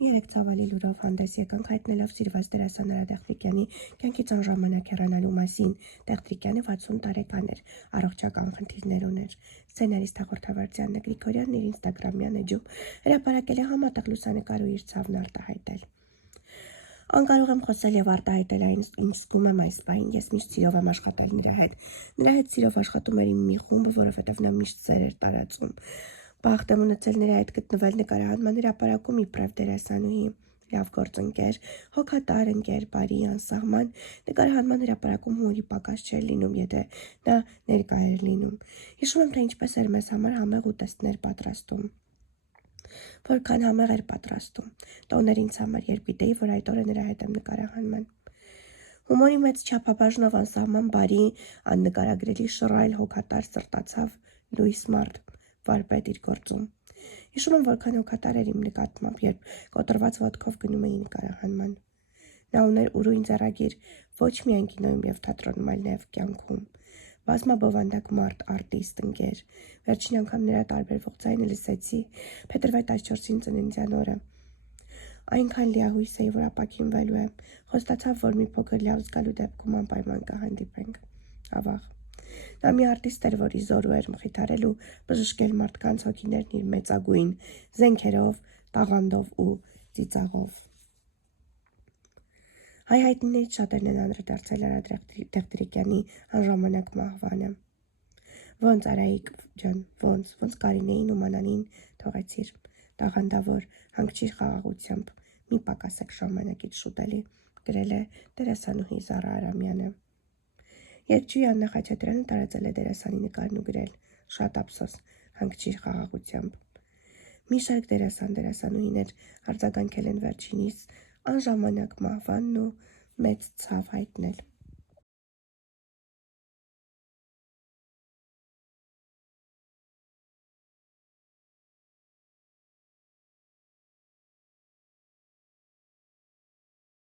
Երեք ցավալի լուրով հանդես եկանք հայտնելով սիրված դերասան Արա Տեխտրիկյանի կյանքից անժամանակ հեռանալու մասին։ Տեխտրիկյանը 60 տարեկան էր, առողջական խնդիրներ ուներ։ Սցենարիստ հաղորդավար Դիանա Գրիգորյանն իր ինստագրամյան էջում հրապարակել է համատեղ լուսանկար ու իր ցավն արտահայտել։ Անկարող եմ խոսել եւ արտահայտել այն, ինչ զգում եմ այս պահին, ես միշտ սիրով եմ աշխատել նրա հետ։ Նրա հետ սիրով աշխատում էր իմ մի խումբը, որովհետեւ նա միշտ սեր էր տարածում։ Բախտ եմ ունեցել նրա հետ գտնվել նկարահանման հրապարակում իբրև դերասանուհի, լավ գործընկեր, հոգատար ընկեր, բարի, անսահման, նկարահանման հրապարակում հումորի պակաս չէր լինում, եթե նա ներկա էր լինում։ Հիշում եմ, թե ինչպես էր մեզ համար համեղ ուտեստներ պատրաստում։ Որքան համեղ էր պատրաստում։ Տոներ ինձ համար, երբ գիտեի, որ այդ օրը նրա հետ եմ նկարահանման։ Հումորի մեծ չափաբաժնով անսահման բարի, աննկարագրելի շռայլ հոգատար սրտացավ Լուիս Մարտ, վարպետ իր գործում։ Հիշում եմ, որքան հոգատար էր իմ նկատմամբ, երբ կոտրված ոտքով գնում էի նկարահանման։ Նա ուներ ուրույն ձեռագիր ոչ միայն կինոյում եւ թատրոնում, այլ նաեւ կյանքում։ Բազմաբովանդակ մարդ, արտիստ, ընկեր։ Վերջին անգամ նրա տարբերվող ձայնը լսեցի փետրվար 14-ին ծննդյան օրը։ Այնքան լիահույս էի, որ ապաքինվելու եմ։ Խոստացավ, որ մի փոքր լավ զգալու դեպքում անպայման կհանդիպենք։ Ավաղ։ Նա մի արտիստ էր, որի զորու էր մխիթարել ու բժշկել մարդկանց հոգիներն իր մեծագույն զենքերով, տաղանդով ու ծիծաղով։ Հայ հայտնիներից շատերն են անդրադարձել Արա Տեխտրիկյանի անժամանակ մահվանը։ Ոնց Արայիկ ջան, ոնց Կարինեին ու Մանանին թողեցիր, տաղանդավոր, հանգչիր խաղաղությամբ, մի պակասեք ժամանակից շուտ էլի, գրել է դերասանուհի Զարա Արամյանը։ Երգչուհի Աննա Խաչատրյանը տարածել է դերասանի նկարն ու գրել. Շատ ափսոս, հանգչիր խաղաղությամբ։ Մի շարք դերասանուհիներ արձագանքել են վերջինիս անժամանակ մահվանն ու մեծ ցավ հայտնել։